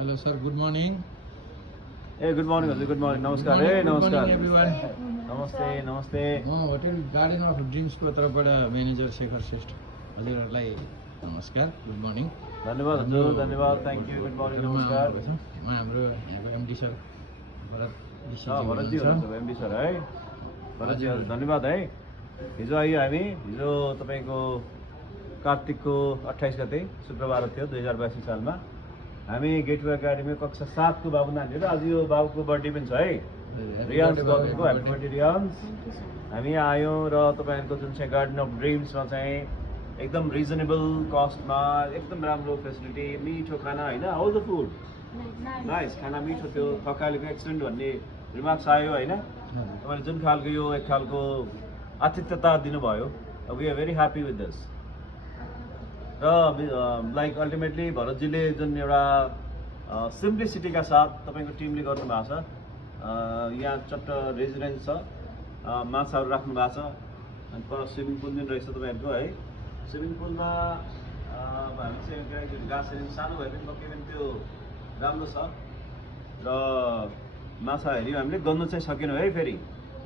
Hello sir, good morning. Hey, good morning, Hazir. Good morning. Namaskar. Good morning, Hey, good namaskar. morning everyone. Namaste, namaste. म hotel garden of ड्रिम्सको तर्फबाट manager Shekhar Shrestha हजुरहरूलाई नमस्कार, good morning. धन्यवाद हजुर, धन्यवाद, thank you, good morning, नमस्कार। उहाँ हाम्रो यहाँको एमडी सर भरत भरतजी हुनुहुन्छ एमडी सर है। भरतजी हजुर धन्यवाद है। हिजो आइयो हामी, हिजो तपाईँको कार्तिकको 28 गते शुक्रबार थियो 2082 सालमा। हामी गेटवे एकाडेमी कक्षा 7 को बाबु नानीहरू, आज यो बाबुको बर्थडे पनि छ है। रियान्स गतेको ह्याप्पी बर्थडे रियान्स। हामी आयौँ र तपाईँहरूको जुन चाहिँ गार्डन अफ ड्रिम्समा चाहिँ एकदम रिजनेबल कस्टमा एकदम राम्रो फेसिलिटी, मिठो खाना होइन, अल द फुड नाइस, खाना मिठो थियो, थकालीको एक्सिडेन्ट भन्ने रिमार्क्स आयो होइन। तपाईँले जुन खालको यो एक खालको आतिथ्यता दिनुभयो, we are very happy with this. र लाइक अल्टिमेटली भरतजीले जुन एउटा सिम्प्लिसिटीका साथ तपाईँको टिमले गर्नुभएको छ, यहाँ चट्ट रेजिडेन्स छ, माछाहरू राख्नु भएको छ, अनि पर स्विमिङ पुल पनि रहेछ तपाईँहरूको है। स्विमिङ पुलमा हामी चाहिँ घाँस सानो भए पनि पक्कै पनि त्यो राम्रो छ। र माछा हेऱ्यौँ हामीले, गन्नु चाहिँ सकेनौँ है। फेरि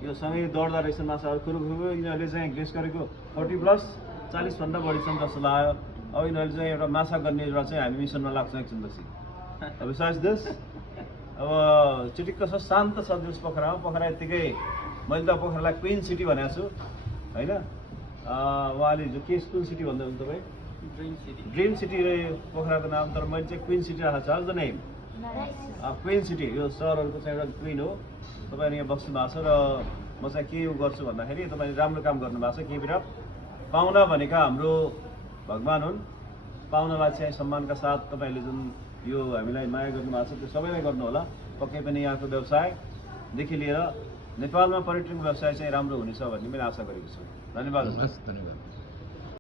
यो सँगै दौड्दा रहेछ माछाहरू, खुरुखुरु यिनीहरूले चाहिँ गेस गरेको 40+ 40भन्दा बढी छन् जस्तो लाग्यो। अब यिनीहरूले चाहिँ एउटा माछा गर्ने एउटा चाहिँ हामी मिसनमा लाग्छ एकछिनपछि। बिसाइड्स दिस अब चिटिक्क छ, शान्त छ दिस पोखरामा। पोखरा यत्तिकै, मैले त पोखरालाई क्विन सिटी भनेको छु होइन। उहाँले जो के कुन सिटी भन्दै हुनु तपाईँ? ड्रिम सिटी रे पोखराको नाम, तर मैले चाहिँ क्विन सिटी राखेको छु। द नेम क्विन सिटी, यो सहरहरूको चाहिँ एउटा क्विन हो। तपाईँहरू यहाँ बस्नु भएको छ र म चाहिँ के गर्छु भन्दाखेरि, तपाईँले राम्रो काम गर्नुभएको छ। के बिरा पाहुना भनेका हाम्रो भगवान् हुन्। पाहुनालाई चाहिँ सम्मानका साथ तपाईँले जुन यो हामीलाई माया गर्नुभएको छ, त्यो सबैलाई गर्नु होला। पक्कै पनि यहाँको व्यवसायदेखि लिएर नेपालमा पर्यटन व्यवसाय चाहिँ राम्रो हुनेछ भन्ने मैले आशा गरेको छु। धन्यवाद। धन्यवाद।